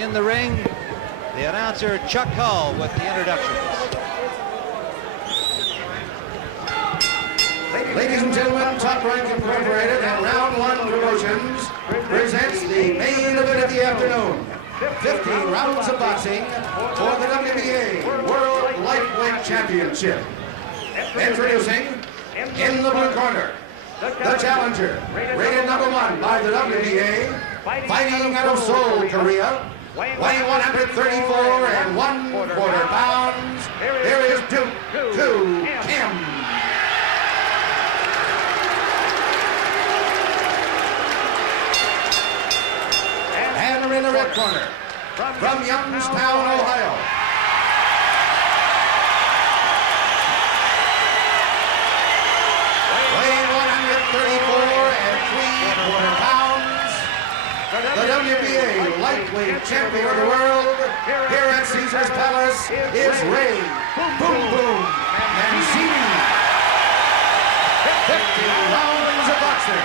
in the ring. The announcer, Chuck Hull, with the introductions. Ladies and gentlemen, Top Rank Incorporated and Round 1 Promotions presents the main event of the afternoon. 15 rounds of boxing for the WBA World Lightweight Championship. Introducing, in the blue corner, the challenger, rated #1 by the WBA, fighting out of Seoul, Korea, weighing 134 and 1/4 pounds. Here is Duke Kim. And in the red corner, from Youngstown, Ohio, weighing 134 and 3/4 pounds, the WBA lightweight champion of the world here at Caesar's Palace is Ray Boom Boom Mancini. 50 rounds of boxing.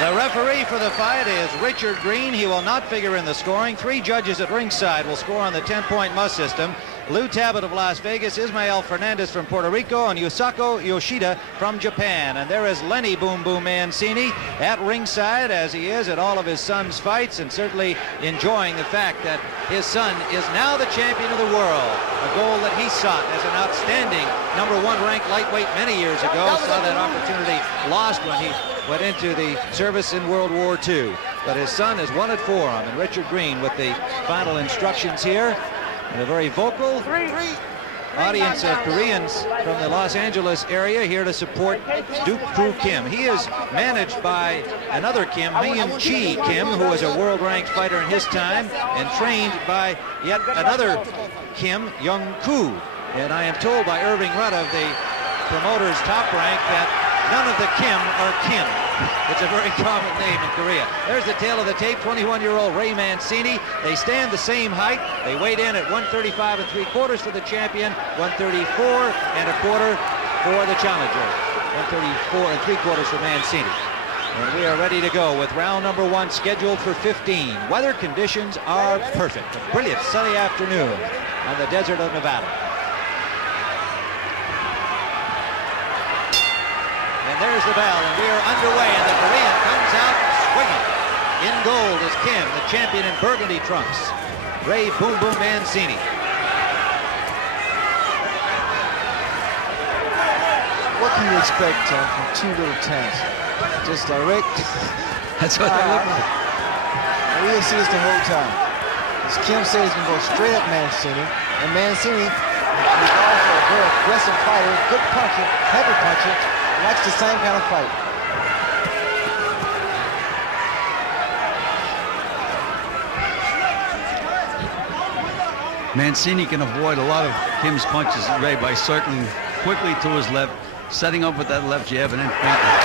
The referee for the fight is Richard Green. He will not figure in the scoring. 3 judges at ringside will score on the 10-point must system. Lou Tabbitt of Las Vegas, Ismael Fernandez from Puerto Rico, and Yusako Yoshida from Japan. And there is Lenny Boom Boom Mancini at ringside, as he is at all of his son's fights, and certainly enjoying the fact that his son is now the champion of the world, a goal that he sought as an outstanding #1 ranked lightweight many years ago. Saw that opportunity lost when he went into the service in World War II. But his son has won it for him, and Richard Green with the final instructions here. And a very vocal audience of Koreans from the Los Angeles area here to support Duke Kim. He is managed by another Kim, Hyun-Chi Kim, who was a world-ranked fighter in his time, and trained by yet another Kim, Young-Koo. And I am told by Irving Rudd of the promoter's Top Rank that none of the Kim are Kim. It's a very common name in Korea. There's the tail of the tape, 21-year-old Ray Mancini. They stand the same height. They weighed in at 135 3/4 for the champion, 134 1/4 for the challenger, 134 3/4 for Mancini. And we are ready to go with round #1 scheduled for 15. Weather conditions are perfect. A brilliant sunny afternoon on the desert of Nevada. There's the bell, and we are underway, and the Korean comes out swinging. In gold is Kim, the champion in burgundy trunks, Ray Boom Boom Mancini. What can you expect, Tom, from 2 little tanks? Just direct. That's what they're looking at. We'll see this the whole time. As Kim said, he's going to go straight at Mancini, and Mancini is also a very aggressive fighter, good puncher, heavy puncher. Likes the same kind of fight. Mancini can avoid a lot of Kim's punches, Ray, by circling quickly to his left, setting up with that left jab, and then feinting.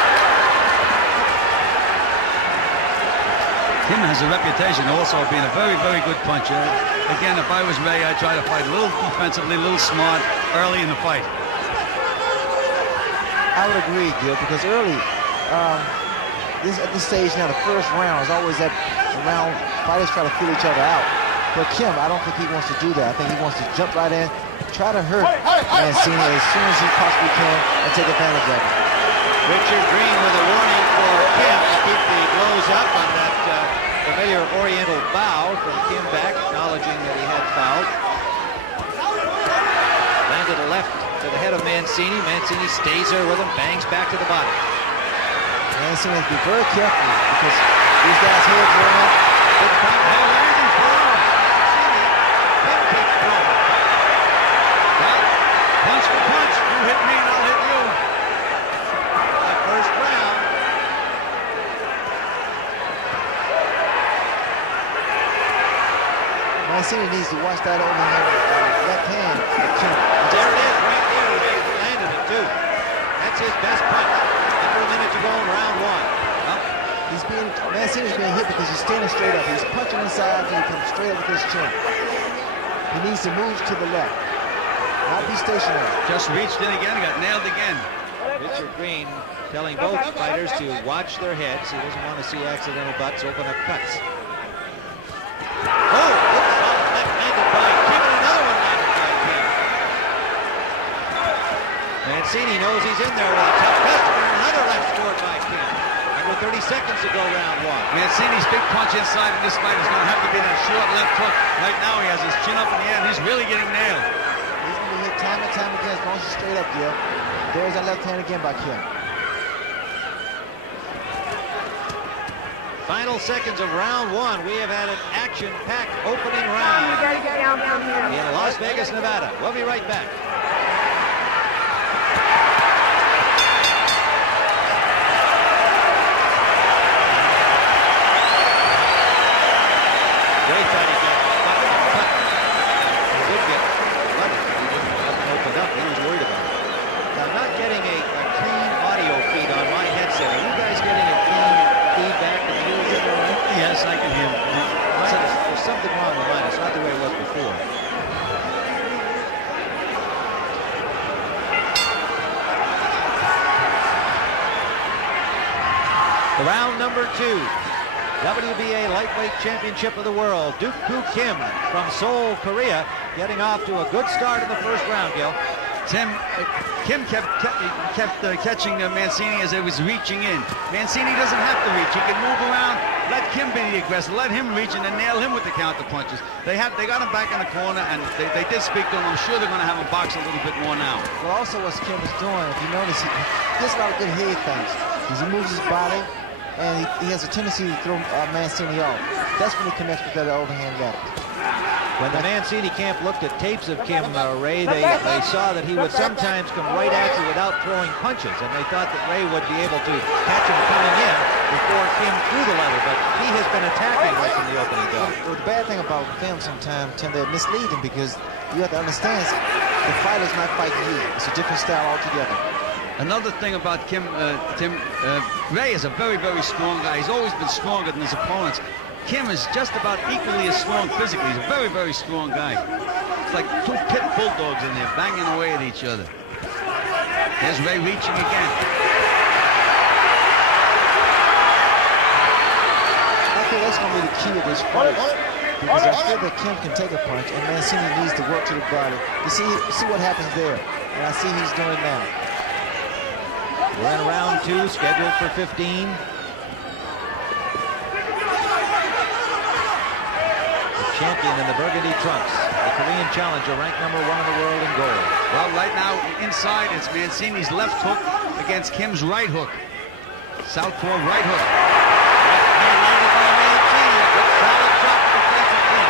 Kim has a reputation also of being a very, very good puncher. Again, if I was Ray, I'd try to fight a little defensively, a little smart early in the fight. I would agree, Gil, because early, at this stage now, the first round is always that round fighters try to feel each other out. For Kim, I don't think he wants to do that. I think he wants to jump right in, try to hurt Mancini as soon as he possibly can, and take advantage of it. Richard Green with a warning for Kim to keep the blows up on that familiar oriental bow from Kim back, acknowledging that he had fouled. Landed a left to the head of Mancini. Mancini stays there with him, bangs back to the body. Mancini has to be very careful because these guys' heads are in. Big pump. No landing blow. Mancini. Kim keeps going. Punch for punch. You hit me and I'll hit you. The first round. Mancini needs to watch that overhand left hand. There it is, right there. He landed it too. That's his best punch. Under a minute to go in round 1. Well, Mancini's being hit because he's standing straight up. He's punching inside and he comes straight up with his chin. He needs to move to the left, not be stationary. Just reached in again, got nailed again. Richard Green telling both fighters to watch their heads. He doesn't want to see accidental butts open up cuts. Oh, left-handed by Kim, and another one landed by Kim. Mancini knows he's in there with a tough customer, and another left scored by Kim. Under 30 seconds to go round one. Mancini's big punch inside in this fight is going to have to be that short left hook. Right now he has his chin up in the air, and he's really getting nailed. He's going to be hit time and time again as long as he's straight up, Gil. There's that left hand again by Kim. Final seconds of round one. We have had an action-packed opening round in Las Vegas, Nevada. We'll be right back. Ray thought he got cut. He did get flooded. He didn't open up. He was worried about it. Now, I'm not getting a clean audio feed on my headset. Are you guys getting a clean feedback? Yes, I can hear him. There's something wrong with mine. It's not the way it was before. The round number two. WBA Lightweight Championship of the World. Duk-Koo Kim from Seoul, Korea, getting off to a good start in the first round, Gil. Tim, Kim kept catching Mancini as he was reaching in. Mancini doesn't have to reach. He can move around, let Kim be the aggressor, let him reach and then nail him with the counter punches. They got him back in the corner, and they did speak to him. I'm sure they're going to have him box a little bit more now. Well, also what Kim is doing, if you notice, he gets a lot of good head things. He moves his body, and he has a tendency to throw Mancini off. That's when he connects with that overhand left. When the Mancini camp looked at tapes of Kim, Ray, they saw that he would sometimes come right at you without throwing punches, and they thought that Ray would be able to catch him coming in before Kim threw the leather, but he has been attacking right from the opening go. Well, the bad thing about them sometimes, Tim, they're misleading because you have to understand the fighter's not fighting you. It's a different style altogether. Another thing about Kim, Tim, Ray is a very, very strong guy. He's always been stronger than his opponents. Kim is just about equally as strong physically. He's a very, very strong guy. It's like two pit bulldogs in there banging away at each other. There's Ray reaching again. I think that's going to be the key of this fight. Because I feel that Kim can take a punch, and Mancini needs to work to the body to see what happens there. And I see he's doing it now. We're in round two, scheduled for 15. Champion in the burgundy trunks, the Korean challenger, ranked #1 in the world in gold. Well, right now, inside, it's Mancini's left hook against Kim's right hook. Southpaw right hook. Left hand landed by Mancini, a good solid shot to the face of Kim.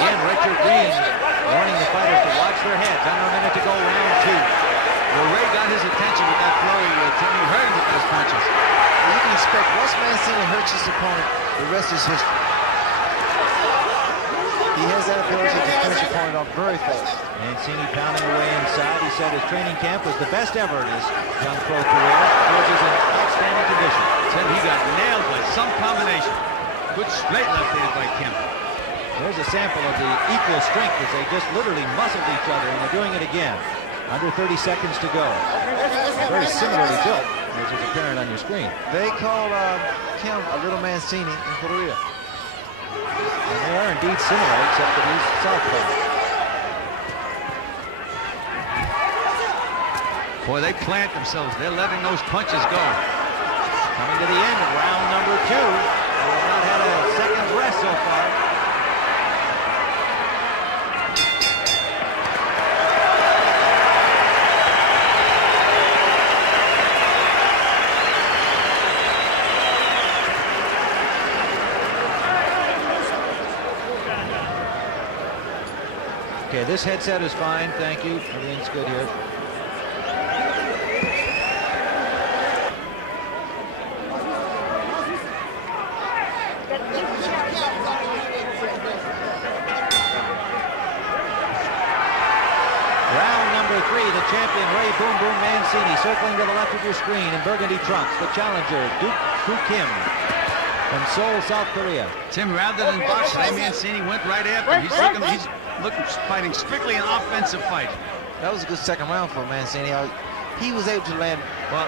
Again, Richard Green warning the fighters to watch their heads. Under a minute to go, round two. Well, Ray got his attention with that flurry. Tim, you heard him with those punches. You can expect once Mancini hurts his opponent, the rest is history. He has that ability to finish your opponent off very fast. Mancini pounding away inside. He said his training camp was the best ever in his young pro career. George is in outstanding condition. Said he got nailed by some combination. Good straight left hand by Kim. There's a sample of the equal strength as they just literally muscled each other, and they're doing it again. Under 30 seconds to go. Very similarly built, as is apparent on your screen. They call Kim a little Mancini in Korea. And they are indeed similar, except that he's southpaw. Boy, they plant themselves. They're letting those punches go. Coming to the end of round number two. They have not had a second's rest so far. Okay, this headset is fine, thank you. Everything's good here. Round number three, the champion Ray Boom Boom Mancini circling to the left of your screen in burgundy trunks. The challenger, Duk-Koo Kim from Seoul, South Korea. Tim, rather than box, Ray Mancini went right after him. fighting strictly an offensive fight. That was a good second round for Mancini. He was able to land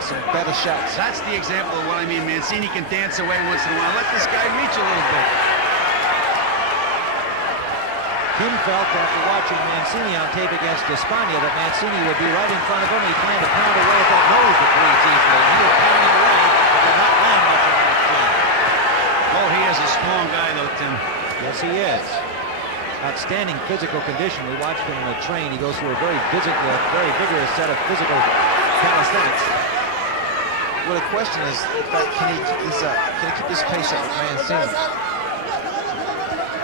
some better shots. That's the example of what I mean. Mancini can dance away once in a while. Let this guy reach a little bit. Kim felt after watching Mancini on tape against Espana that Mancini would be right in front of him. He planned to pound away at that nose that bleeds easily. He was pounding away, but did not land much of that chin. Oh, he is a strong guy, though, Tim. Yes, he is. Outstanding physical condition. We watched him train. He goes through a very vigorous set of physical calisthenics. Well, the question is, can he keep this up? Can he keep this pace up with Mancini?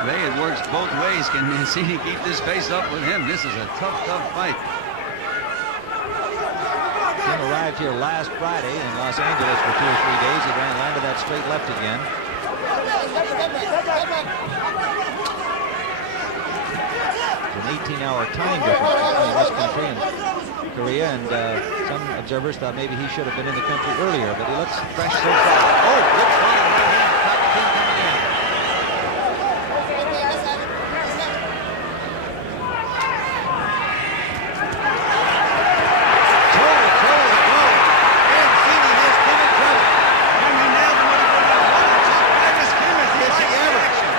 Ray, it works both ways. Can Mancini keep this pace up with him? This is a tough fight. Kim arrived here last Friday in Los Angeles for 2 or 3 days. He landed that straight left again. An 18-hour time difference between this country and Korea, and some observers thought maybe he should have been in the country earlier, but he looks fresh so far. Oh, good shot, right hand, caught the Kim coming in. Toe-to-toe to go. Mancini has Kim in trouble. Kim, he nailed him with a good left. What a top fight this Kim is. He Yes, he likes the ever. action.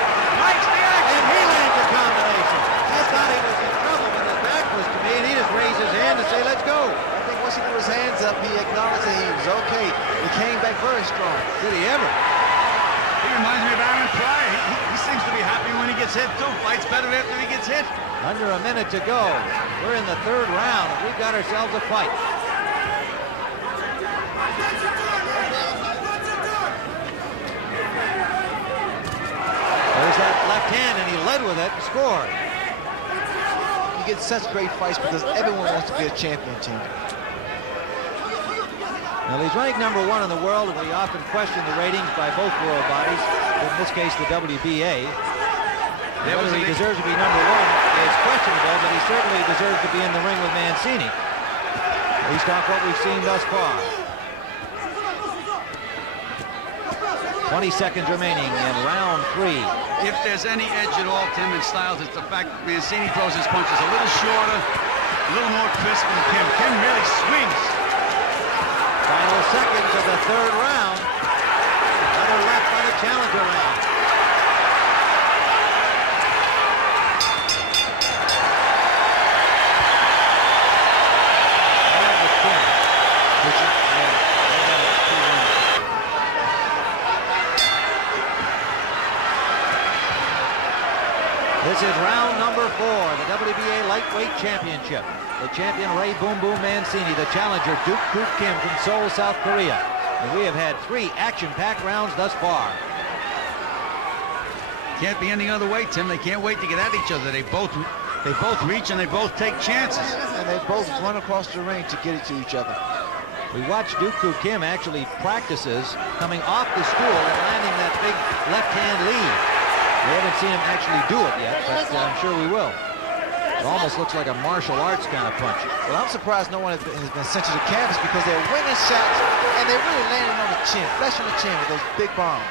Likes the action. And he lands a combination. I thought he was in trouble when his back was to me, and he just raised his hand to say, let's go. I think once he threw his hands up, he acknowledged that he was okay. He came back very strong. Did he ever? He reminds me of Aaron Pryor. He seems to be happy when he gets hit, too. Fights better after he gets hit. Under a minute to go. We're in the 3rd round, and we've got ourselves a fight. There's that left hand, and he led with it and scored. You get such great fights because everyone wants to be a champion, team. Well, he's ranked #1 in the world, and we often question the ratings by both world bodies, in this case the WBA. Whether he deserves to be #1 is questionable, but he certainly deserves to be in the ring with Mancini. At least off what we've seen thus far. 20 seconds remaining in round 3. If there's any edge at all, Tim, in Styles, it's the fact that Mancini throws his punches a little shorter, a little more crisp than Kim. Kim really swings. Final seconds of the 3rd round. Another left by the challenger round. That was Kim. This is round number 4, the WBA Lightweight Championship. The champion Ray Boom Boom Mancini, the challenger Duk Kim from Seoul, South Korea. And we have had 3 action-packed rounds thus far. Can't be any other way, Tim. They can't wait to get at each other. They both reach and they both take chances. And they both run across the ring to get it to each other. We watched Duk Kim actually practices coming off the stool and landing that big left-hand lead. We haven't seen him actually do it yet, but I'm sure we will. It almost looks like a martial arts kind of punch. Well, I'm surprised no one has been sent to the canvas because they're winging shots and they're really landing on the chin, flesh on the chin with those big bombs.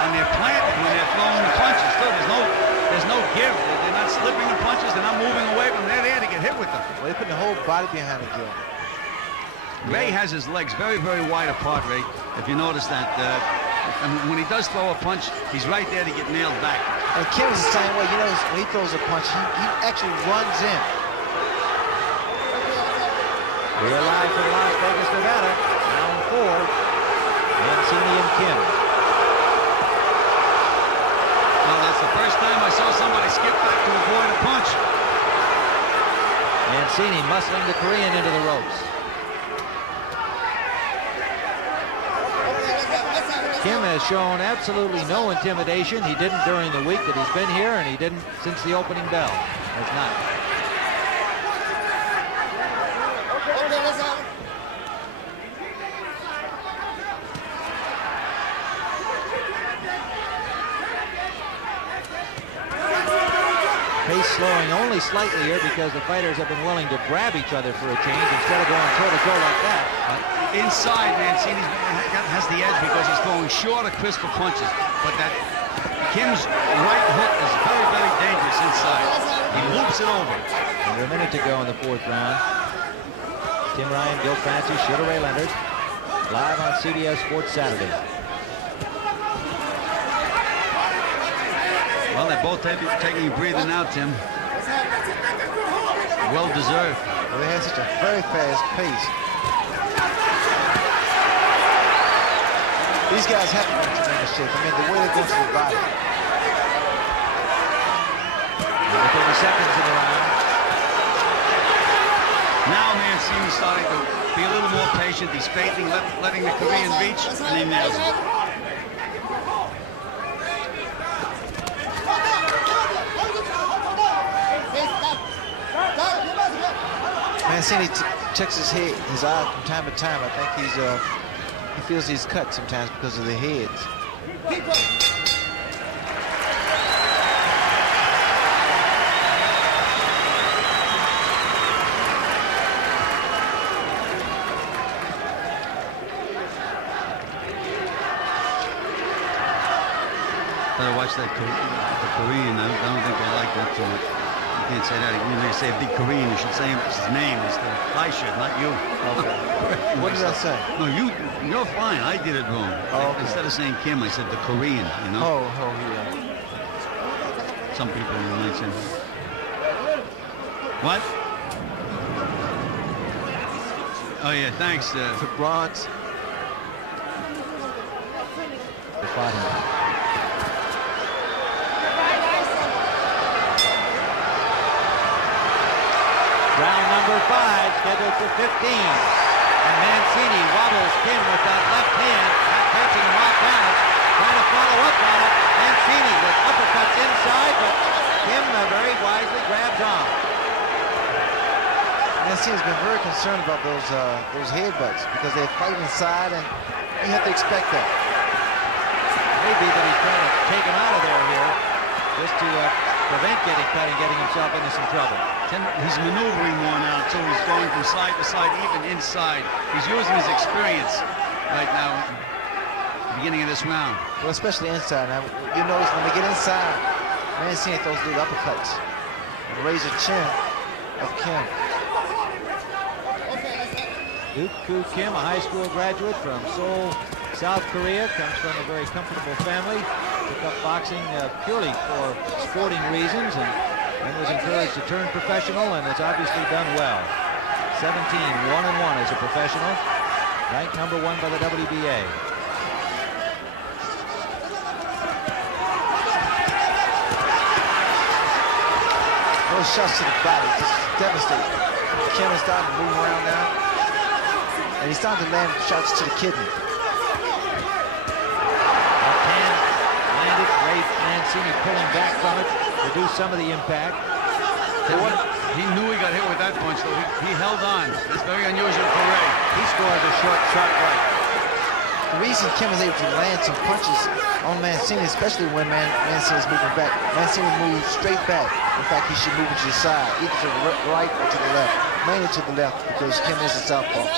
And they're planted when they're throwing the punches. Still, there's no give. They're not slipping the punches. They're not moving away from them. They're there to get hit with them. Well, they're putting the whole body behind the gill. Ray has his legs very, very wide apart, Ray. If you notice that, and when he does throw a punch, he's right there to get nailed back. And Kim is the same way. You know, when he throws a punch, he actually runs in. We're live from Las Vegas, Nevada. Round 4. Mancini and Kim. Well, that's the first time I saw somebody skip back to avoid a punch. Mancini muscling the Korean into the ropes. Kim has shown absolutely no intimidation. He didn't during the week that he's been here, and he didn't since the opening bell. Has not. Pace slowing only slightly here because the fighters have been willing to grab each other for a change instead of going toe-to-toe like that. Inside, Mancini has the edge because he's throwing shorter, crisper punches. But that Kim's right hook is very, very dangerous inside. He loops it over. Under a minute to go in the 4th round. Tim Ryan, Bill Francis, Sugar Ray Leonard, live on CBS Sports Saturday. Well, they're both taking a breathing out, Tim. Well deserved. Well, they had such a very fast pace. These guys have to be in tremendous shape. I mean, the way they're going to the body. Another 30 seconds in the round. Now Mancini's starting to be a little more patient. He's fainting, letting the Korean reach, and he nails it. Mancini checks his head, his eye from time to time. I think he feels he's cut sometimes because of the heads. Better watch that the Korean. I don't think they like that too much. You can't say that. When they say a big Korean, you should say his name instead. I should, not you. Okay. What did I say? No, you're fine. I did it wrong. Oh, okay. Instead of saying Kim, I said the Korean, you know? Oh, yeah. Some people might say. What? Oh, yeah, thanks. For bronze. The fighting. Round number 5, scheduled for 15. And Mancini wobbles Kim with that left hand, catching him off balance, trying to follow up on it. Mancini with uppercuts inside, but Kim very wisely grabs on. Mancini's been very concerned about those headbutts because they fight inside, and you have to expect that. Maybe that he's trying to take him out of there here, just to prevent getting cut and getting himself into some trouble. He's maneuvering more now, too. He's going from side to side, even inside. He's using his experience right now at the beginning of this round. Well, especially inside. Now, you notice when they get inside, Mancini throws little uppercuts and raise the chin of Kim. Koo Kim, a high school graduate from Seoul, South Korea, comes from a very comfortable family. Took up boxing purely for sporting reasons and was encouraged to turn professional, and has obviously done well. 17, 1-1 as a professional, ranked number 1 by the WBA. Those shots to the body just devastating. Kim is starting to move around now, and he's starting to land shots to the kidney. Great Mancini pulling back from it, reduce some of the impact. He knew he got hit with that punch, though. He held on. It's very unusual for Ray. He scores a short, sharp right. The reason Kim is able to land some punches on Mancini, especially when Mancini is moving back, Mancini moves straight back. In fact, he should move to the side, either to the right or to the left. Mainly to the left, because Kim is a southpaw.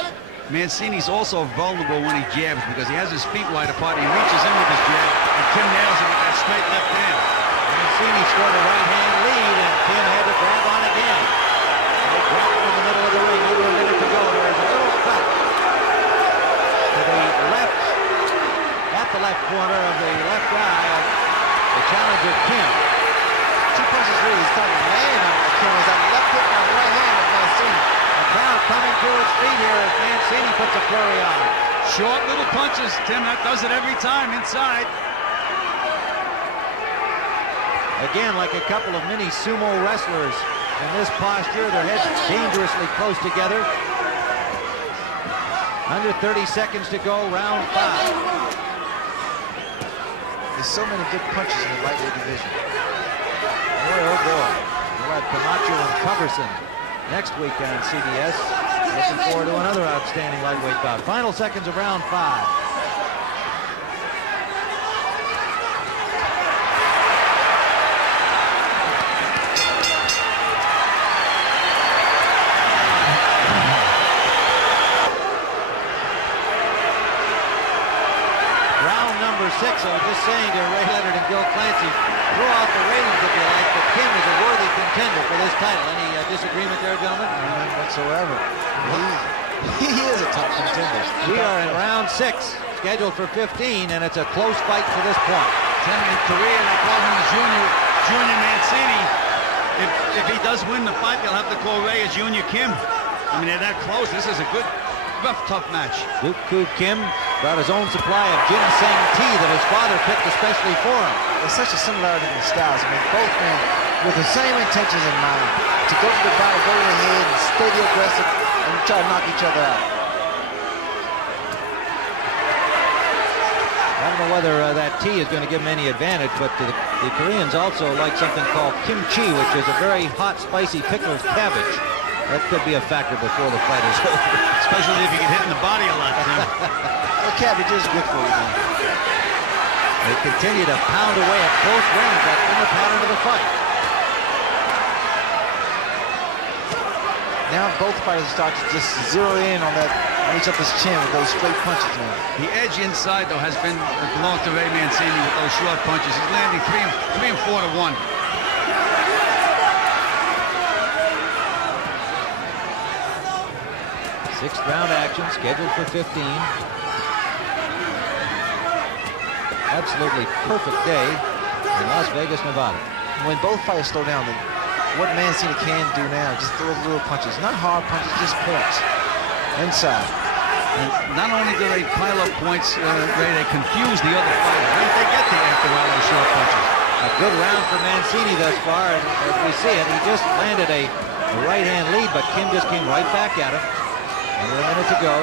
Mancini's also vulnerable when he jabs because he has his feet wide apart. He reaches in with his jab, and Kim nails him with that straight left hand. Mancini scored a right-hand lead, and Kim had to grab on again. They dropped in the middle of the ring, over a minute to go. There is a little cut to the left, at the left corner of the left eye of the challenger Kim. Two punches really started laying on Kim as that left hook on the right hand of Mancini. Crowd coming to its feet here as Mancini puts a flurry on. Short little punches, Tim. That does it every time inside. Again, like a couple of mini sumo wrestlers in this posture, their heads dangerously close together. Under 30 seconds to go, round 5. There's so many good punches in the lightweight division. Boy, oh boy. We'll have Camacho and Coverson next week on CBS. Looking forward to another outstanding lightweight bout. Final seconds of round 5. Round number 6 6. I was just saying to Ray Leonard and Gil Clancy, throw out the ratings if you like, but Kim is a worthy contender for this title. Any disagreement there, gentlemen? None whatsoever. He is a top contender. We are in round 6, scheduled for 15, and it's a close fight to this point. Tim, in Korea, they call him the Junior Mancini. If he does win the fight, they'll have to call Ray a Junior Kim. I mean, they're that close. This is a good, rough, tough match. Duk-Koo Kim brought his own supply of ginseng tea that his father picked especially for him. There's such a similarity in the styles. I mean, both men with the same intentions in mind, to go to the body, go to the head, and stay aggressive, and try to knock each other out. I don't know whether that tea is going to give him any advantage, but the Koreans also like something called kimchi, which is a very hot, spicy pickled cabbage. That could be a factor before the fight is over. Especially if you get hit in the body a lot, Tim. The cabbage is good for you, man. They continue to pound away at close range. That's been the pattern of the fight. Now both fighters start to just zero in on that, on each other's chin with those straight punches, man. The edge inside, though, has been belonged to Ray Mancini with those short punches. He's landing 3 and 4 to 1. 6th round action scheduled for 15. Absolutely perfect day in Las Vegas, Nevada. When both fighters slow down, what Mancini can do now, just throw little punches. Not hard punches, just points. Inside. And not only do they pile up points, Ray, they confuse the other fighter. They get the after all those short punches. A good round for Mancini thus far, and as we see it, he just landed a right-hand lead, but Kim just came right back at him. Under a minute to go.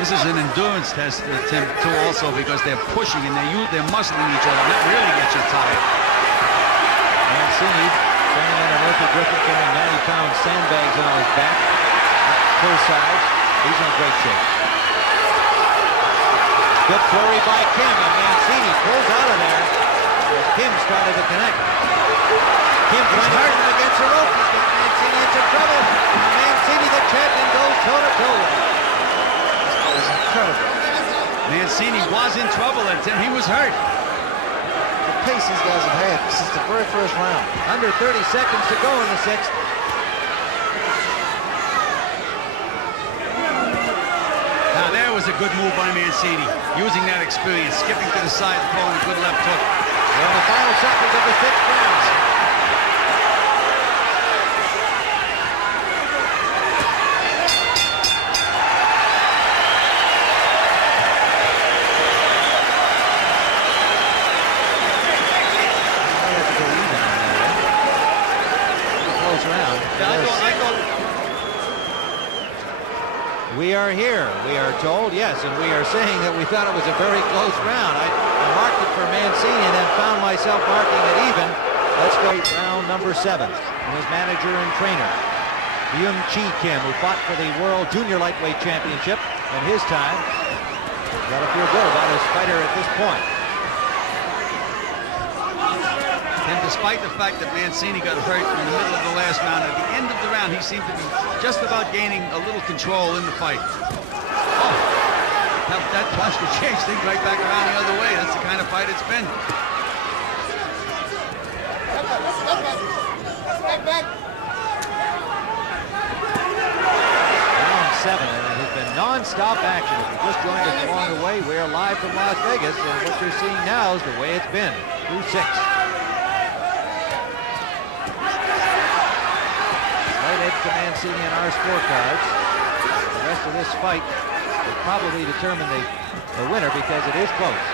This is an endurance test, Tim, too, also, because they're pushing and they're muscling each other. That really gets you tired. Mancini, training under Murphy Griffin, carrying 90-pound sandbags on his back. Full size. He's in great shape. Good flurry by Kim, and Mancini pulls out of there as Kim started to connect. Kim trying to hurt him against the rope. He's got Mancini into trouble. Mancini, the champion, goes toe-to-toe with him. That was incredible. Mancini was in trouble, and Tim, he was hurt. The pace these guys have had since the very first round. Under 30 seconds to go in the 6th. Now there was a good move by Mancini, using that experience, skipping to the side, throwing a good left hook. We're in the final seconds of the 6th round. We are here, we are told, yes, and we are saying that we thought it was a very close round. I marked it for Mancini and then found myself marking it even. Let's go round number 7. And his manager and trainer, Yoon-Chi Kim, who fought for the World Junior Lightweight Championship at his time. Got to feel good about his fighter at this point. And despite the fact that Mancini got hurt in the middle of the last round, at the end of the round, he seemed to be just about gaining a little control in the fight. Oh, that punch could change things right back around the other way. That's the kind of fight it's been. Round 7, and it has been non-stop action. If you just joined us along the way, we are live from Las Vegas, and what you're seeing now is the way it's been through 6. To Mancini in our scorecards. The rest of this fight will probably determine the winner because it is close.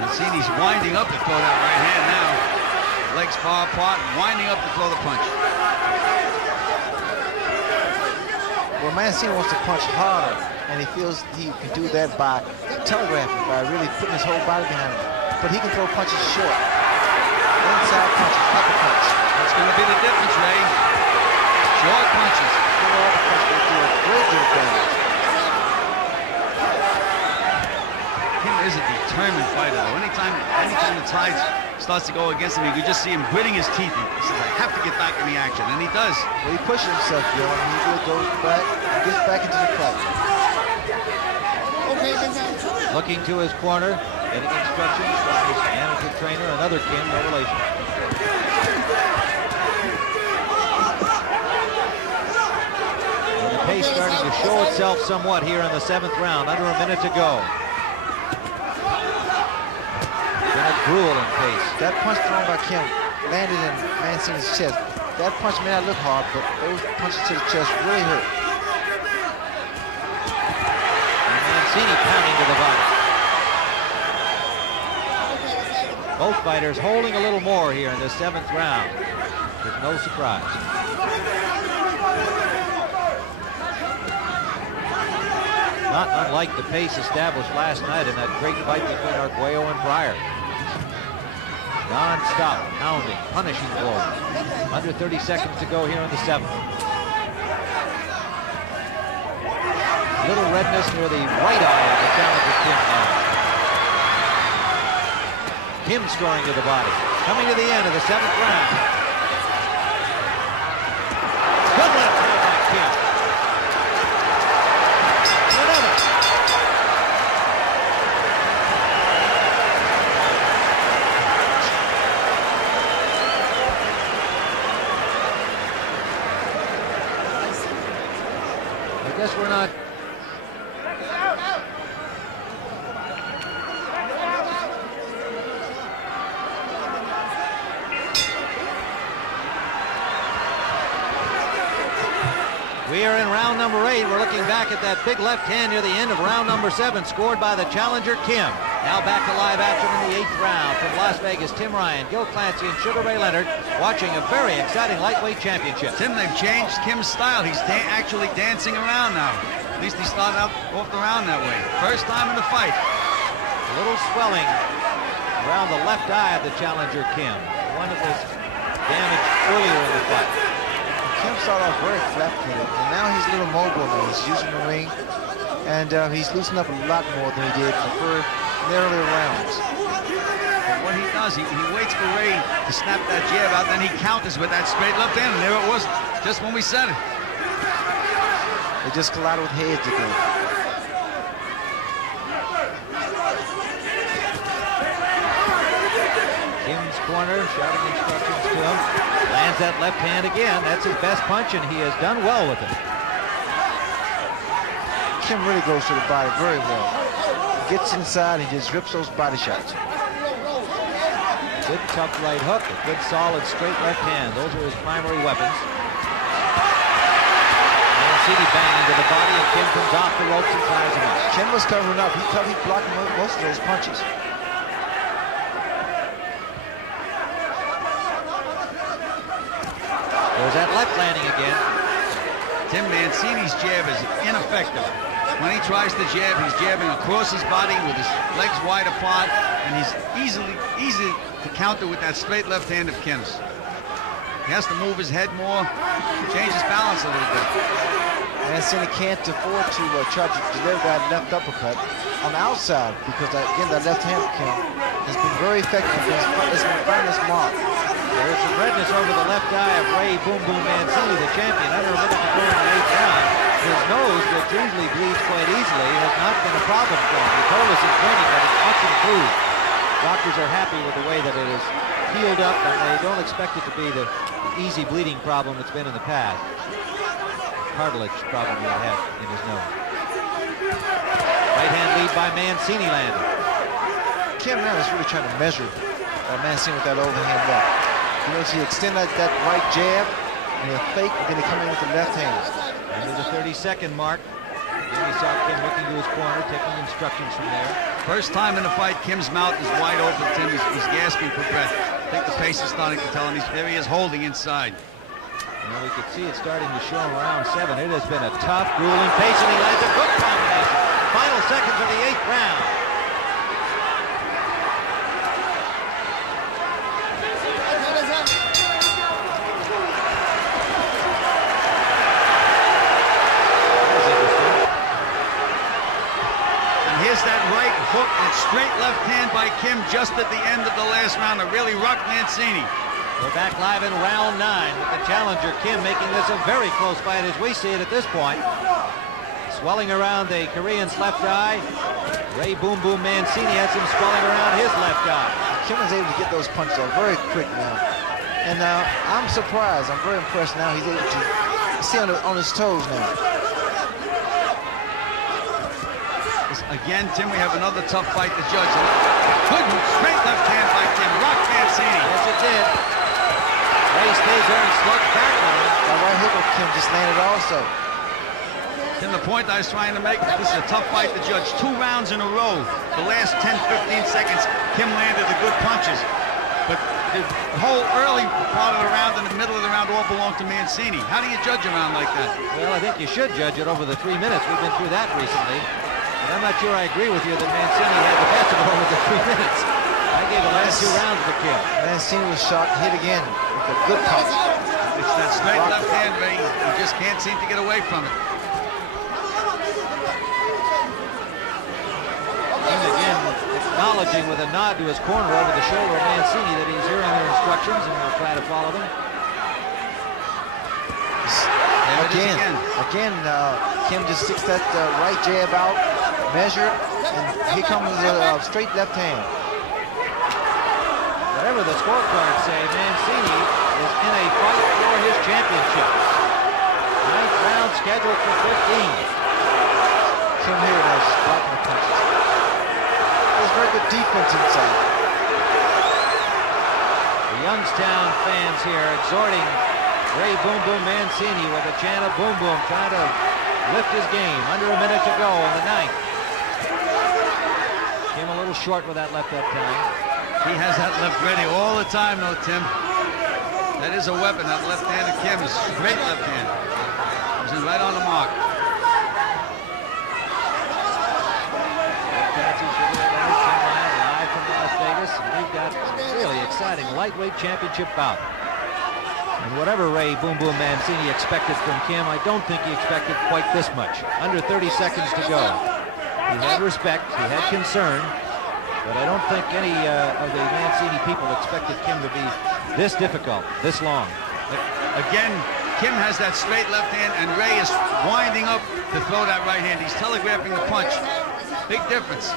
Mancini's winding up to throw that right hand now. Legs far apart, winding up to throw the punch. Well, Mancini wants to punch harder, and he feels he can do that by telegraphing, by really putting his whole body behind him. But he can throw punches short. Inside punches, upper punch. That's going to be the difference, Ray. Short punches. Short upper punch will do a great deal of damage. Kim is a determined fighter, though. Anytime the tide starts to go against him, you can just see him gritting his teeth. He says, I have to get back in the action, and he does. Well, he pushes himself, Joe, and he really goes back, gets back into the fight. Looking to his corner, getting instructions from his amateur trainer, another Kim, no relation. And the pace starting to show itself somewhat here in the 7th round, under a minute to go. Been a grueling pace. That punch thrown by Kim landed in Mancini's chest. That punch may not look hard, but those punches to the chest really hurt. Mancini pounding to the body. Both fighters holding a little more here in the 7th round. There's no surprise. Not unlike the pace established last night in that great fight between Arguello and Pryor. Non-stop, pounding, punishing blows. Under 30 seconds to go here in the 7th. Little redness near the right eye of the challenger Kim now. Kim scoring to the body. Coming to the end of the 7th round. Good left hand by Kim. Another. I guess we're not. We are in round number 8. We're looking back at that big left hand near the end of round number 7, scored by the challenger Kim. Now back to live action in the 8th round from Las Vegas. Tim Ryan, Gil Clancy, and Sugar Ray Leonard watching a very exciting lightweight championship. Tim, they've changed Kim's style. He's actually dancing around now. At least he started out off the round that way. First time in the fight. A little swelling around the left eye of the challenger Kim. One that was damaged earlier in the fight. Kim started off very flat-footed, and now he's a little mobile now. He's using the ring, and he's loosened up a lot more than he did for the earlier rounds. But what he does, he waits for Ray to snap that jab out, then he counters with that straight left hand, and there it was, just when we said it. They just collided with heads again. Kim's corner, shouting instructions to him. Lands that left hand again. That's his best punch, and he has done well with it. Kim really goes to the body very well. He gets inside, he just rips those body shots. Good tough right hook, a good solid straight left hand. Those are his primary weapons. Mancini banging to the body, and Kim comes off the ropes and ties him up. Kim was covering up. He blocked most of those punches. There's that left landing again. Tim Mancini's jab is ineffective. When he tries to jab, he's jabbing across his body with his legs wide apart, and he's easy to counter with that straight left hand of Kim's. He has to move his head more, change his balance a little bit. Mancini can't afford to try to deliver that left uppercut on the outside, because again, that left hand of Kim has been very effective. It's been finding its mark. There's some redness over the left eye of Ray Boom Boom Mancini, the champion, under a minute to go in the 8th round. His nose, which usually bleeds quite easily, has not been a problem for him. He told us in training that it's much improved. Doctors are happy with the way that it is healed up, and they don't expect it to be the easy bleeding problem it's been in the past. Cartilage problem he had in his nose. Right hand lead by Mancini landed. Kim now is really trying to measure Mancini with that overhand left. You notice he extend that right jab, and he'll fake, and then he come in with the left hand. Under the 30-second mark. Then we saw Kim looking to his corner, taking instructions from there. First time in the fight, Kim's mouth is wide open. Tim, he's gasping for breath. I think the pace is starting to tell him there he is holding inside. Well, we could see it starting to show in round 7. It has been a tough, grueling pace, and he lands a good combination. Final seconds of the 8th round. Here's that right hook, that straight Kim just at the end of the last round to really rock Mancini. We're back live in round 9 with the challenger Kim making this a very close fight as we see it at this point. Swelling around the Korean's left eye. Ray Boom Boom Mancini has him swelling around his left eye. Kim is able to get those punches off very quick now. And I'm surprised. I'm very impressed now. He's able to stay on his toes now. Again, Tim, we have another tough fight to judge. Good straight left hand by Tim. Rock Mancini. Yes, it did. Ray stays there and slugs back on him. The right hook of Kim just landed also. Tim, the point I was trying to make, this is a tough fight to judge. 2 rounds in a row. The last 10, 15 seconds, Kim landed the good punches. But the whole early part of the round and the middle of the round all belong to Mancini. How do you judge a round like that? Well, I think you should judge it over the 3 minutes. We've been through that recently. But I'm not sure I agree with you that Mancini had the best of it over the 3 minutes. I gave the last 2 rounds to Kim. Mancini was shot, hit again with a good punch. It's that straight left hand, Ray. You just can't seem to get away from it. And again, acknowledging with a nod to his corner over the shoulder of Mancini that he's hearing their instructions and will try to follow them. Again, Kim just sticks that right jab out, measured, and here comes a straight left hand. Whatever the scorecards say, Mancini is in a fight for his championship. 9th round scheduled for 15. Kim here is blocking the punches. There's very good defense inside. The Youngstown fans here exhorting Ray Boom Boom Mancini with a chant of boom boom, trying to lift his game. Under a minute to go in the 9th. Came a little short with that left that time. He has that left ready all the time, though, Tim. That is a weapon. That left hand of Kim is great left hand. He's right on the mark. Live from Las Vegas. We've got a really exciting lightweight championship bout. And whatever Ray Boom Boom Mancini expected from Kim, I don't think he expected quite this much. Under 30 seconds to go. He had respect, he had concern, but I don't think any of the Mancini people expected Kim to be this difficult, this long. Again, Kim has that straight left hand, and Ray is winding up to throw that right hand. He's telegraphing the punch. Big difference.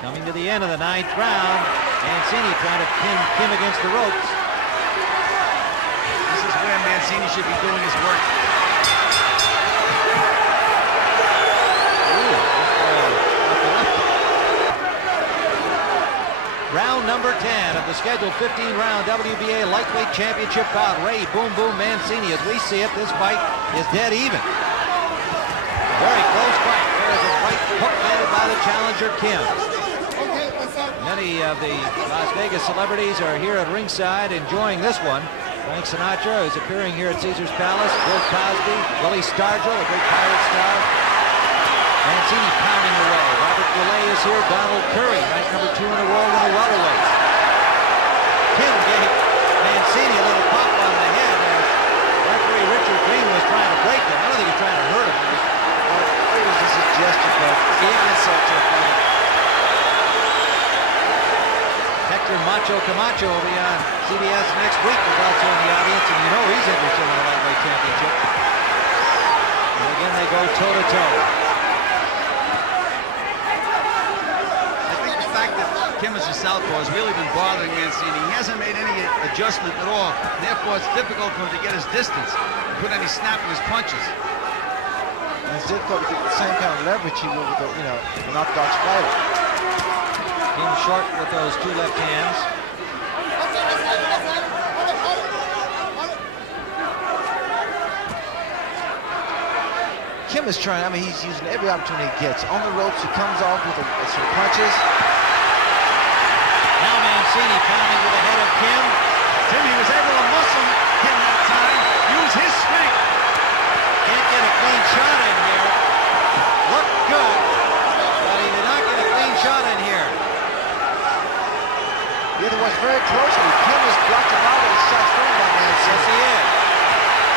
Coming to the end of the 9th round, Mancini trying to pin Kim against the ropes. This is where Mancini should be doing his work. Round number 10 of the scheduled 15-round WBA lightweight championship bout. Ray Boom Boom Mancini. As we see it, this fight is dead even. Very close fight. There is a right hook landed by the challenger Kim. Many of the Las Vegas celebrities are here at ringside enjoying this one. Frank Sinatra is appearing here at Caesar's Palace. Bill Cosby, Willie Stargell, a great pirate star. Mancini pounding away. Robert Goulet is here. Donald Curry, ranked number 2 in the world in the welterweights. Kim gave Mancini a little pop on the head as referee Richard Green was trying to break him. I don't think he's trying to hurt him. It was just a gesture, but yeah, insult to a fighter. Hector Macho Camacho will be on CBS next week with also in the audience, and you know he's interested in the lightweight championship. And again, they go toe-to-toe. Kim as a southpaw has really been bothering Mancini. He hasn't made any adjustment at all. Therefore, it's difficult for him to get his distance and put any snap in his punches. And it's difficult to get the same kind of leverage he will with an orthodox fighter. Kim short with those 2 left hands. Kim is trying. I mean, he's using every opportunity he gets. On the ropes, he comes off with some punches. Now Mancini pounding to the head of Kim. Tim, he was able to muscle Kim that time. Use his strength. Can't get a clean shot in here. Looked good, but he did not get a clean shot in here. The other one's very closely. Kim is blocking a lot of those shots thrown by Mancini. Yes, he is.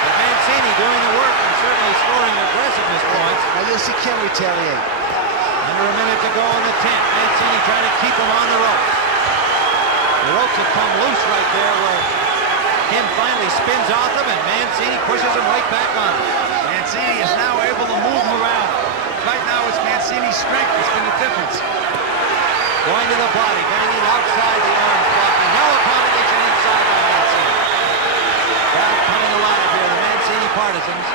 But Mancini doing the work and certainly scoring aggressiveness points. Now you'll see Kim retaliate. Now Under a minute to go in the 10th. Mancini trying to keep him on the rope. The ropes have come loose right there where Kim finally spins off him, and Mancini pushes him right back on him. Mancini is now able to move him around. Right now it's Mancini's strength that's been the difference. Going to the body, banging outside the arms, blocking. No accommodation inside by Mancini. Crowd coming alive here, the Mancini partisans.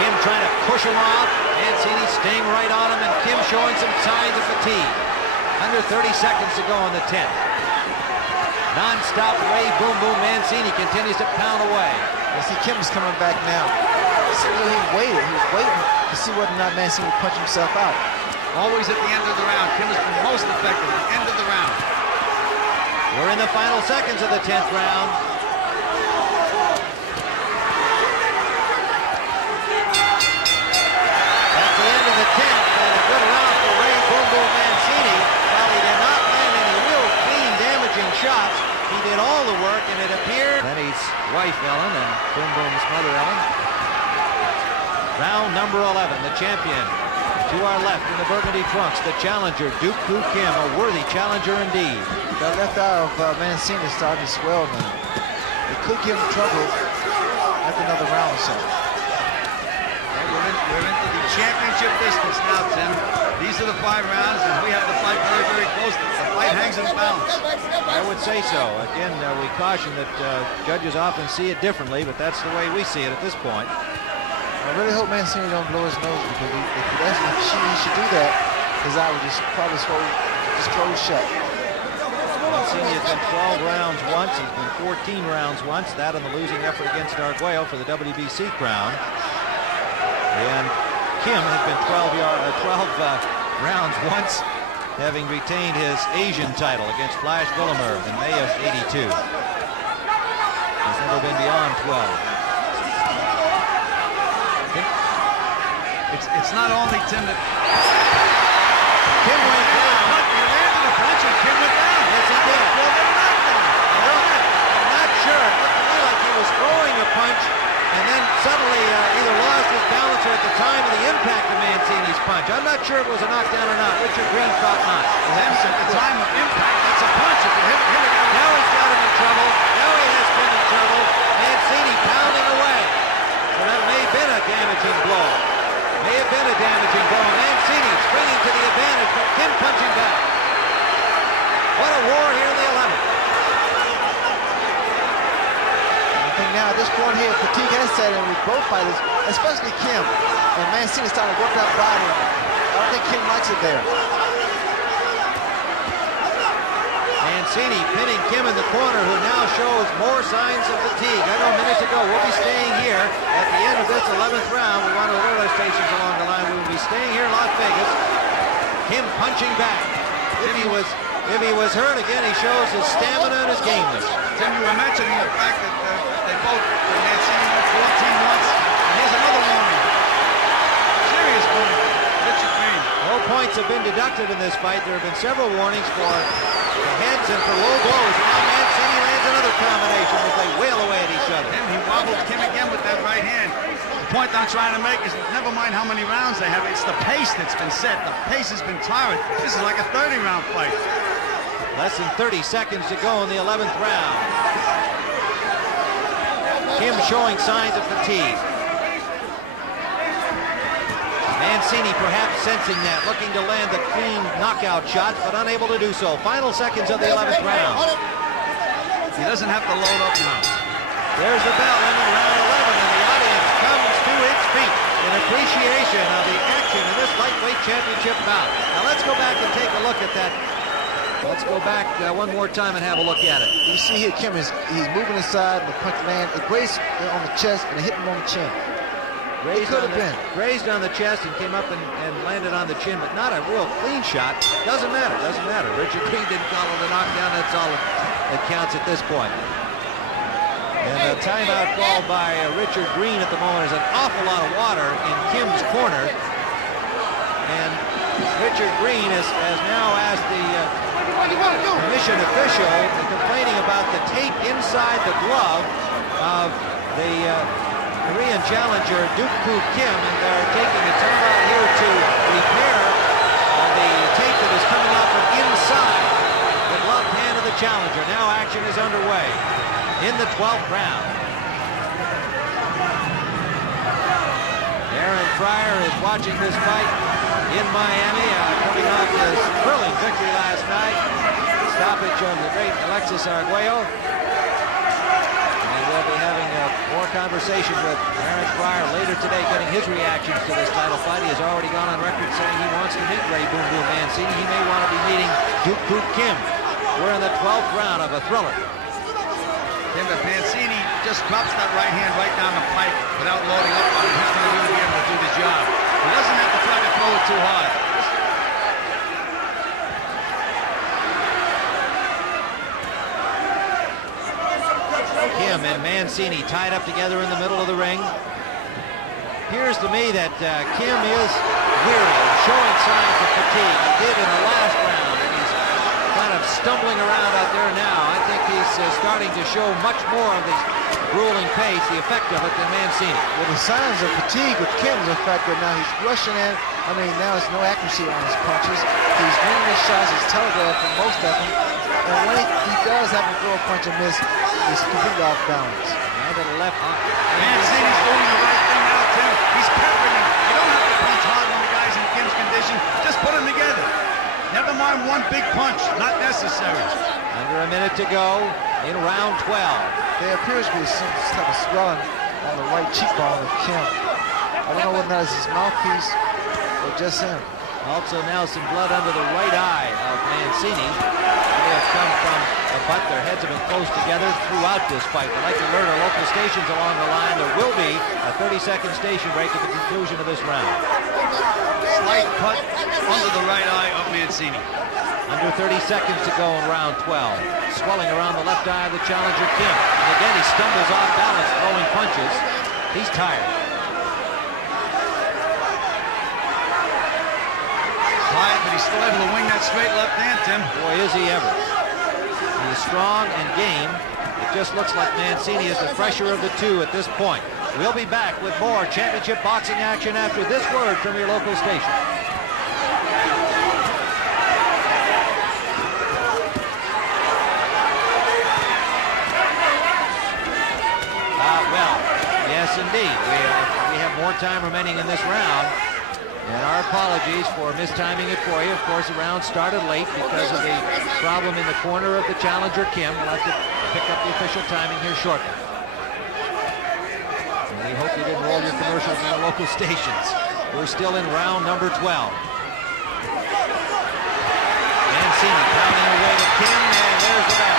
Kim trying to push him off. Mancini staying right on him, and Kim showing some signs of fatigue. Under 30 seconds to go in the 10th. Non-stop Ray Boom Boom Mancini continues to pound away. You see Kim is coming back now. He was waiting to see whether or not Mancini would punch himself out. Always at the end of the round. Kim has been most effective at the end of the round. We're in the final seconds of the 10th round. At the end of the 10th, and a good round for Ray Boom Boom Mancini. While he did not land any real clean, damaging shots, he did all the work, and it appeared Lenny's wife, Ellen, and Boom Boom's mother, Ellen. Round number 11, the champion. To our left in the burgundy trunks, the challenger, Duk-Koo Kim, a worthy challenger indeed. That left eye of Mancini is starting to swell now. It could give him trouble after another round or so. We're into the championship distance now, Tim. These are the 5 rounds, and we have to fight very, very close. The fight hangs in the balance. I would say so. Again, we caution that judges often see it differently, but that's the way we see it at this point. I really hope Mancini don't blow his nose, because if he should do that, his eye would just probably close shut. Mancini has been 12 rounds once. He's been 14 rounds once. That in the losing effort against Arguello for the WBC crown. And Kim has been 12 rounds once, having retained his Asian title against Flash Gullimer in May of '82. He's never been beyond 12. It's not only Tim that Kim went down. he landed a punch and Kim went down. Yes, he did. I'm not sure. It looked to me like he was throwing a punch and then suddenly either lost his balance or at the time of the impact of Mancini's punch. I'm not sure if it was a knockdown or not. Richard Green thought not. At the time of impact, that's a punch. If you hit it out. Now he's got him in trouble. Now he has Kim in trouble. Mancini pounding away. So that may have been a damaging blow. May have been a damaging blow. Mancini springing to the advantage, but Kim punching back. What a war here in the 11th. I think now at this point here, fatigue has set in with both fighters, especially Kim. And Mancini's starting to work that body. I don't think Kim likes it there. Mancini pinning Kim in the corner, who now shows more signs of fatigue. I know minutes ago, we'll be staying here at the end of this 11th round. We want to alert our stations along the line. We will be staying here in Las Vegas. Kim punching back. If he was hurt again, he shows his stamina and his gameness. Tim, you were mentioning the fact that they both, Mancini went 14 once, and here's another warning. Serious warning. Richard Green. No points have been deducted in this fight. There have been several warnings for the heads and for low blows. Now Mancini lands another combination as they wail away at each other. Tim, he wobbled Kim again with that right hand. The point I'm trying to make is never mind how many rounds they have. It's the pace that's been set. The pace has been tired. This is like a 30-round fight. Less than 30 seconds to go in the 11th round. Kim showing signs of fatigue. Mancini perhaps sensing that, looking to land the clean knockout shots, but unable to do so. Final seconds of the 11th round. He doesn't have to load up now. There's the bell ending round 11, and the audience comes to its feet in appreciation of the action in this lightweight championship bout. Now let's go back and take a look at that. Let's go back one more time and have a look at it. You see here, Kim he's moving aside, and the punch land. It grazed on the chest and it hit him on the chin. Grazed on the chest and came up and landed on the chin, but not a real clean shot. Doesn't matter. Richard Green didn't call it a knockdown. That's all that counts at this point. And a timeout called by Richard Green at the moment. There's an awful lot of water in Kim's corner. And Richard Green has now asked the commission official complaining about the tape inside the glove of the Korean challenger Dukku Kim, and they're taking a timeout here to repair the tape that is coming out from inside the gloved hand of the challenger. Now action is underway in the 12th round. Aaron Pryor is watching this fight in Miami, coming off his thrilling victory last night. Stoppage of the great Alexis Arguello. And we'll be having more conversation with Aaron Pryor later today, getting his reactions to this title fight. He has already gone on record saying he wants to meet Ray Boom Boom Mancini. He may want to be meeting Dukku Kim. We're in the 12th round of a thriller. Kim, if Mancini just drops that right hand right down the pipe without loading up on him, he's going to really be able to do the job. He doesn't have to try to throw it too hard. Kim and Mancini tied up together in the middle of the ring. Appears to me that Kim is weary and showing signs of fatigue. He did in the last round, and he's kind of stumbling around out there now. I think he's starting to show much more of the grueling pace, the effect of it, than Mancini. Well, the signs of fatigue with Kim is the fact that now he's rushing in. I mean, now there's no accuracy on his punches. He's winning his shots. He's telegraphed for most of them. And when he does have to throw a punch and miss, he's completely off balance. Now to the left. Mancini's doing the right thing now, Tim. He's peppering him. You don't have to punch hard when the guy's in Kim's condition. Just put them together. Never mind one big punch. Not necessary. Under a minute to go in round 12. There appears to be some type of swelling on the right cheekbone of Kim. I don't know whether that is his mouthpiece or just him. Also now some blood under the right eye of Mancini. They have come from a butt. Their heads have been close together throughout this fight. I'd like to alert our local stations along the line. There will be a 30-second station break at the conclusion of this round. Slight cut under the right eye of Mancini. Under 30 seconds to go in round 12. Swelling around the left eye of the challenger, Kim. And again, he stumbles off balance, throwing punches. He's tired. Tired, but he's still able to wing that straight left hand, Tim. Boy, is he ever. He's strong and game. It just looks like Mancini is the fresher of the two at this point. We'll be back with more championship boxing action after this word from your local station. Well, yes, indeed. We have more time remaining in this round. And our apologies for mistiming it for you. Of course, the round started late because of the problem in the corner of the challenger, Kim. We'll have to pick up the official timing here shortly. And we hope you didn't roll your commercials in the local stations. We're still in round number 12. Mancini pounding away to Kim, and there's the bell.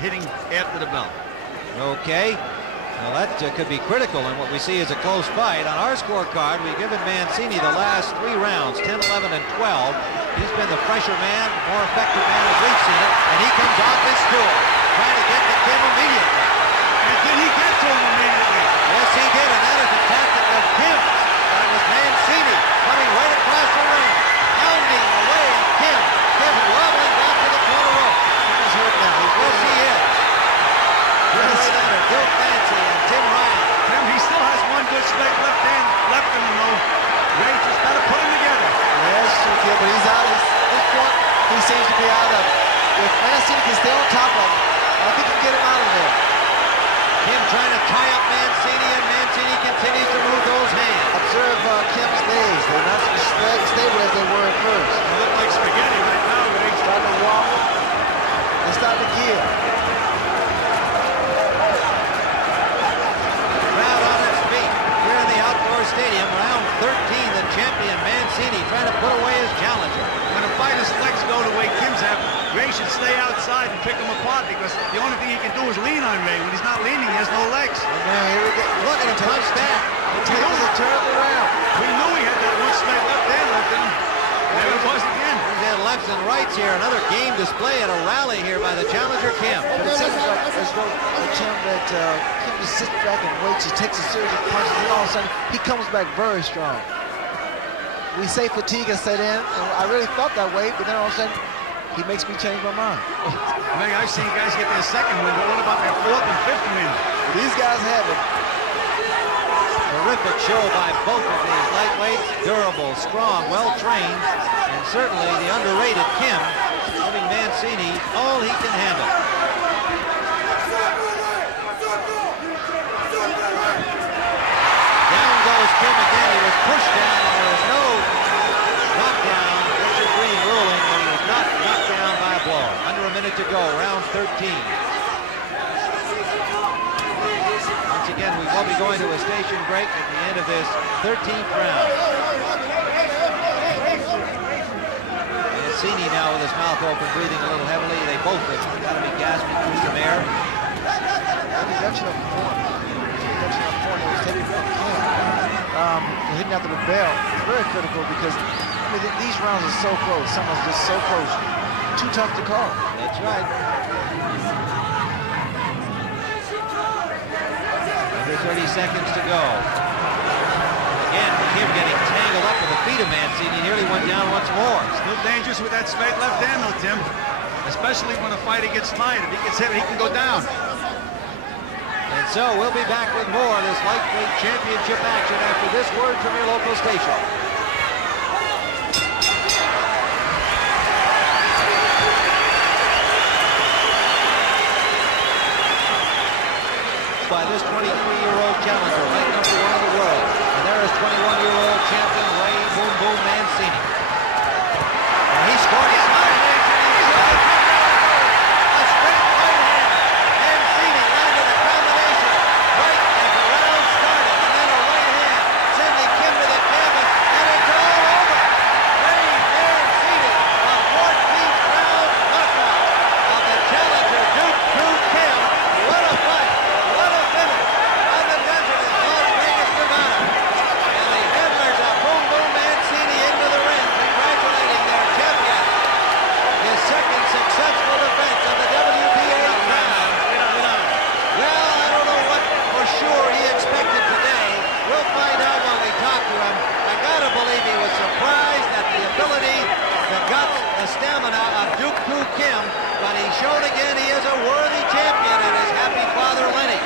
Hitting after the bell. Okay. Well, that could be critical in what we see as a close fight. On our scorecard, we've given Mancini the last 3 rounds, 10, 11, and 12. He's been the fresher man, more effective man as we've seen it, and he comes off his stool, trying to get to Kim immediately. And did he get to him immediately? Yes, he did, and that is a tactic of Kim. But it was Mancini coming right across the ring, pounding away at Kim. Kim wobbling back to the corner rope. He's hurt now. Yes, he is. Bill Fancy and Tim Ryan. Tim, he still has one good straight left hand left in him, though. Ray just got to put him together. Yes, but he's out. This point, he seems to be out of. If Mancini can stay on top of him, I think he can get him out of there. Kim trying to tie up Mancini, and Mancini continues to move those hands. Observe Kim's legs. They're not as stable as they were at first. They look like spaghetti right now, Ray. Starting to wobble. They're starting to gear. Stadium, round 13, the champion Mancini trying to put away his challenger. When a fighter's legs go the way Kim's have, Ray should stay outside and pick him apart, because the only thing he can do is lean on Ray. When he's not leaning, he has no legs. And now here we go. Look at him punch back. He was a turn around. We knew he had that one straight left hand left in him. There it was again. in lefts and rights here. Another game display and a rally here by the challenger, Kim. But it seems like as though Kim just sits back and waits. He takes a series of punches, and all of a sudden he comes back very strong. We say fatigue has set in, and I really thought that way, but then all of a sudden he makes me change my mind. I mean, I've seen guys get their second win, but what about their fourth and fifth win? These guys have it. Terrific show by both of these lightweights. Durable, strong, well-trained, and certainly the underrated Kim giving Mancini all he can handle. Down goes Kim again. He was pushed down, and there was no knockdown. Richard Green ruling that he was not knocked down by a blow. Under a minute to go, round 13. Again, we will be going to a station break at the end of this 13th round. Mancini now with his mouth open, breathing a little heavily. They both have got to be gasping through some air. Introduction of form. Introduction of form was heavy from Kim. Hitting after the bell. It's very critical because I mean, these rounds are so close. Some are just so close. Too tough to call. That's right. 30 seconds to go. Again, Kim getting tangled up with the feet of Mancini, nearly went down once more. Still dangerous with that straight left hand, though, Tim. Especially when a fighter gets tired. If he gets hit, he can go down. And so we'll be back with more of this lightweight championship action after this word from your local station. By this 23-year-old challenger, ranked number 1 in the world. And there is 21-year-old champion Ray Boom Boom Mancini. And he scored his a straight right hand. Mancini landed a combination right as the round started. And then a right hand sending Kim to the canvas. And it's all over. Ray Mancini, a 14th round knockout of the challenger Duke Kim. What a fight. Successful defense of the WBA crown. Well, I don't know what for sure he expected today. We'll find out when we talk to him. I gotta believe he was surprised at the ability, the guts, the stamina of Duke Kim, but he showed again he is a worthy champion and his happy father Lenny.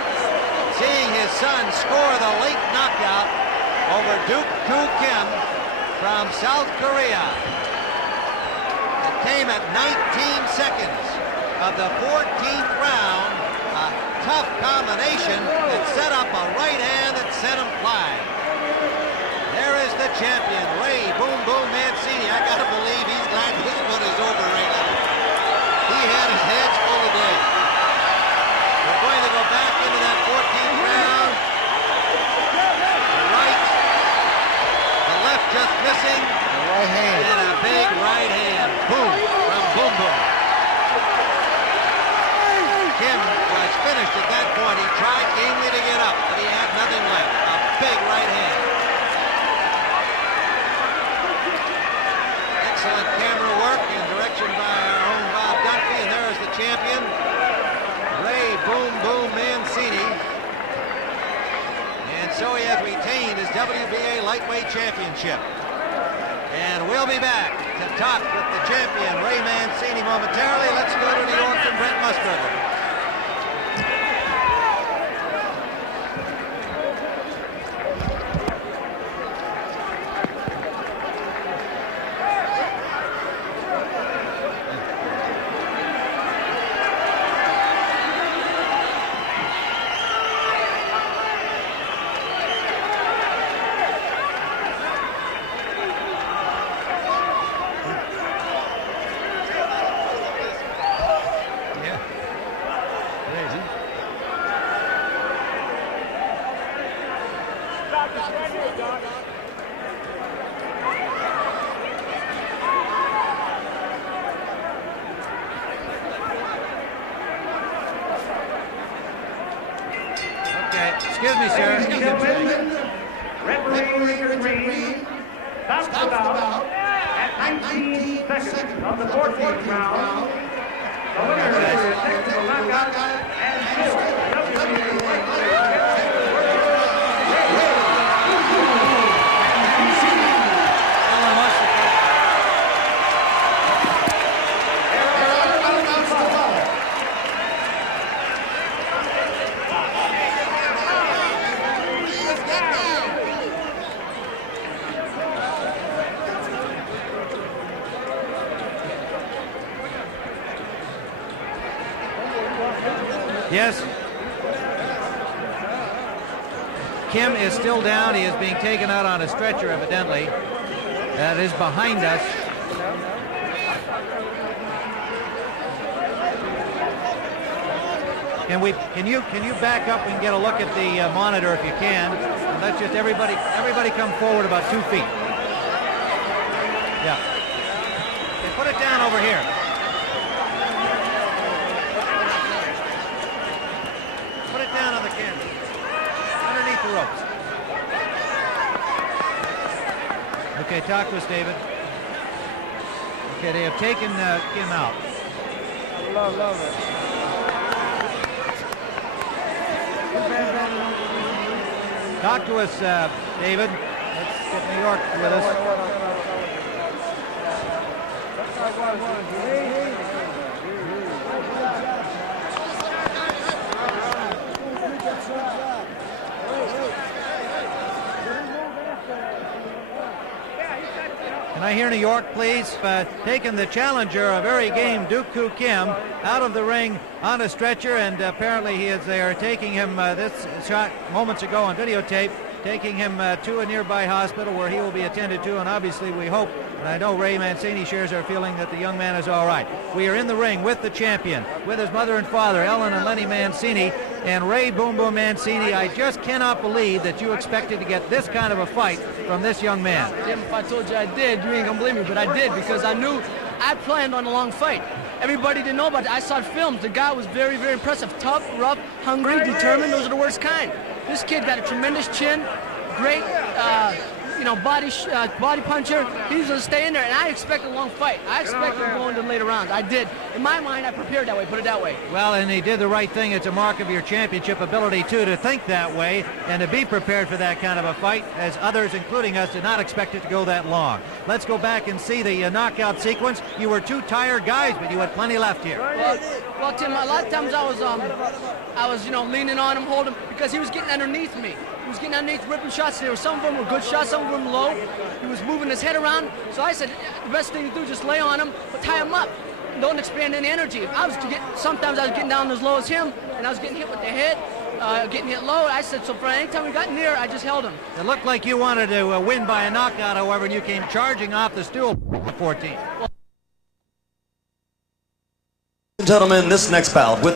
Seeing his son score the late knockout over Duke Kim from South Korea. Came at 19 seconds of the 14th round. A tough combination that set up a right hand that sent him flying. There is the champion, Ray Boom Boom Mancini. I gotta believe he's glad this one is over right now. He had his hands full today. We're going to go back into that 14th round. The right, the left just missing. Right hand. And a big right hand. Boom from Boom Boom. Kim was finished at that point. He tried gamely to get up, but he had nothing left. A big right hand. Excellent camera work and direction by our own Bob Dunphy. And there is the champion, Ray Boom Boom Mancini. And so he has retained his WBA lightweight championship. And we'll be back to talk with the champion, Ray Mancini, momentarily. Let's go to New York and Brent Musburger. Excuse me, sir. Excuse me. Referee Richard Green stops the bout at 19 seconds of the 14th round. The winner is technical knockout and Yes. Kim is still down. He is being taken out on a stretcher, evidently. That is behind us. Can you back up and get a look at the monitor if you can? And let's just everybody come forward about 2 feet. Yeah. Okay, put it down over here. Put it down on the canvas, underneath the ropes. Okay, talk to us, David. Okay, they have taken Kim out. Love it. Talk to us, David. Let's get New York with us. Can I hear New York, please? Taking the challenger, a very game Dukku Kim, out of the ring on a stretcher, and apparently they are taking him, this shot moments ago on videotape, taking him to a nearby hospital where he will be attended to, and obviously we hope, and I know Ray Mancini shares our feeling, that the young man is all right. We are in the ring with the champion, with his mother and father, Ellen and Lenny Mancini, and Ray Boom Boom Mancini. I just cannot believe that you expected to get this kind of a fight from this young man. Jim, if I told you I did, you ain't gonna believe me, but I did, because I knew I planned on a long fight. Everybody didn't know about it. I saw films. The guy was very, very impressive. Tough, rough, hungry, determined. Those are the worst kind. This kid got a tremendous chin, great, body puncher. He's gonna stay in there, and I expected a long fight. I expected him going to later rounds. I did. In my mind, I prepared that way. Put it that way. Well, and he did the right thing. It's a mark of your championship ability too, to think that way and to be prepared for that kind of a fight, as others, including us, did not expect it to go that long. Let's go back and see the knockout sequence. You were two tired guys, but you had plenty left here. Well, Tim, a lot of times I was leaning on him, holding him, because he was getting underneath me. He was getting underneath, ripping shots. There were some of them were good shots, some of them low. He was moving his head around. So I said, the best thing to do is just lay on him, but tie him up. Don't expand any energy. Sometimes I was getting down as low as him, and I was getting hit with the head, getting hit low. I said, so for any time we got near, I just held him. It looked like you wanted to win by a knockout, however, and you came charging off the stool at 14. Gentlemen, this next bout with